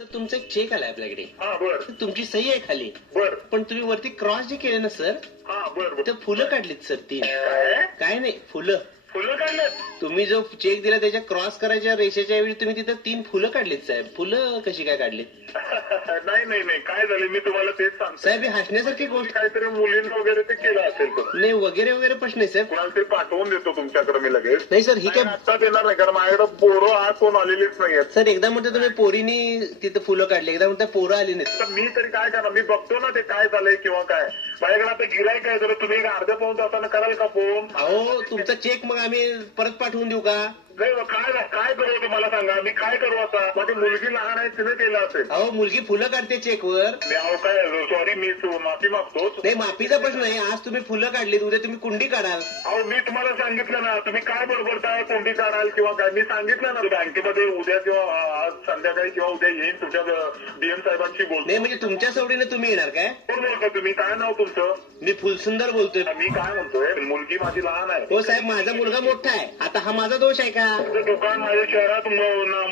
तर तुमचा एक चेक आलाय आपल्याकडे. हा बर तुमची सही आहे खाली. बर पण तुम्ही वरती क्रॉस जे केले ना सर, हा बर तर फुलं काढलीत सर 3. काय काय नाही, फुलं. फुलं काढलं तुम्ही जो चेक दिला त्याच्या क्रॉस करायच्या रेषेच्या वेळी तुम्ही तिथं 3 फुलं काढलीत साहेब. फुलं कशी काय काढलीत नाही नाही नाही काय झालं मी तुम्हाला तेच सांगतो साहेब? ही हसण्यासारखी गोष्ट काहीतरी मुलींनी वगैरे ते केलं असेल तो नाही. वगैरे वगैरे प्रश्न आहे साहेब. कुणाला ते पाठवून देतो तुमच्याकडे मी लगेच. नाही सर, ही नाही, काय आता देणार नाही कारण माझ्याकडे पोरं आज कोण आलेलीच नाहीयेत. सर, एकदा म्हणता तुम्ही पोरीनी तिथं फुलं काढली, एकदा म्हणता पोरं आली नाहीत. तर मी तरी काय करणार, मी बघतो ना ते काय झालंय किंवा काय. माझ्याकडे आता गिरायक आहे, जर तुम्ही एक अर्ध्या पाऊन तासानं कराल का फोन? अहो, तुमचा चेक मग आम्ही परत पाठवून देऊ का? नाही काय काय करू तुम्हाला सांगा, मी काय करू आता? माझी मुलगी लहान आहे, तिने केलं असेल. अहो, मुलगी फुलं काढते चेकवर. मी अहो काय सॉरी, मी माफी मागतोच. नाही, माफीचा प्रश्न नाही. आज तुम्ही फुलं काढलीत, उद्या तुम्ही कुंडी काढाल. अहो मी तुम्हाला सांगितलं ना, तुम्ही काय बडबडताय, कोंडी काढाल किंवा काय. मी सांगितलं ना बँकेमध्ये उद्या किंवा आज संध्याकाळी किंवा उद्या येईन तुमच्या डीएम साहेबांशी बोलतो. नाही म्हणजे तुमच्या सवडीने तुम्ही येणार काय? कोण बोलता तुम्ही? काय नाव तुमचं? मी फुलसुंदर बोलतोय. मी काय म्हणतोय, मुलगी माझी लहान आहे. हो साहेब, माझा मुलगा मोठा आहे. आता हा माझा दोष आहे का? तुमचं दुकान माझ्या शहरात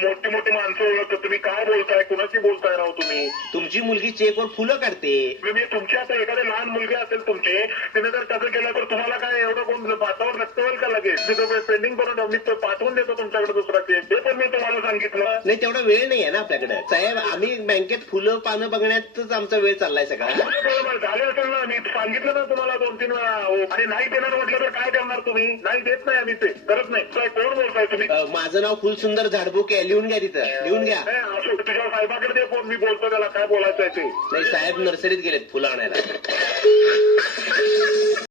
मोठी मोठी माणसं ओळखतात. तुम्ही काय बोलताय, कुणाशी बोलताय राव तुम्ही? तुमची मुलगी चेकवर फुलं काढते. मी तुमची आता एखादे लहान मुलगी असेल तुमचे, तिने जर कसं केलं तर तुम्हाला काय एवढं कोण पाठावर लटकवेल का लगेच? तिथं पेंडिंग करून मी पाठवून देतो तुमच्याकडे दुसरा चेक. ते पण मी तुम्हाला सांगितलं. नाही, तेवढा वेळ नाही आहे ना आपल्याकडे साहेब. आम्ही बँकेत फुलं पानं बघण्यातच आमचा वेळ चाललाय सगळा. बरोबर झाले असेल ना, मी सांगितलं ना तुम्हाला 2-3 वेळा. आणि नाही देणार म्हटलं तर काय करणार तुम्ही? नाही देत नाही आम्ही, ते करत नाही. काय कोण बोलताय तुम्ही? माझं नाव फुलसुंदर झाडबुके आहे. लिहून घ्या तिथं, लिहून घ्या. असं तुझ्या साहेबाकडे दे फोन, मी बोलतो त्याला काय बोलायचं आहे ते. नाही साहेब, नर्सरीत गेलेत फुलं आणायला.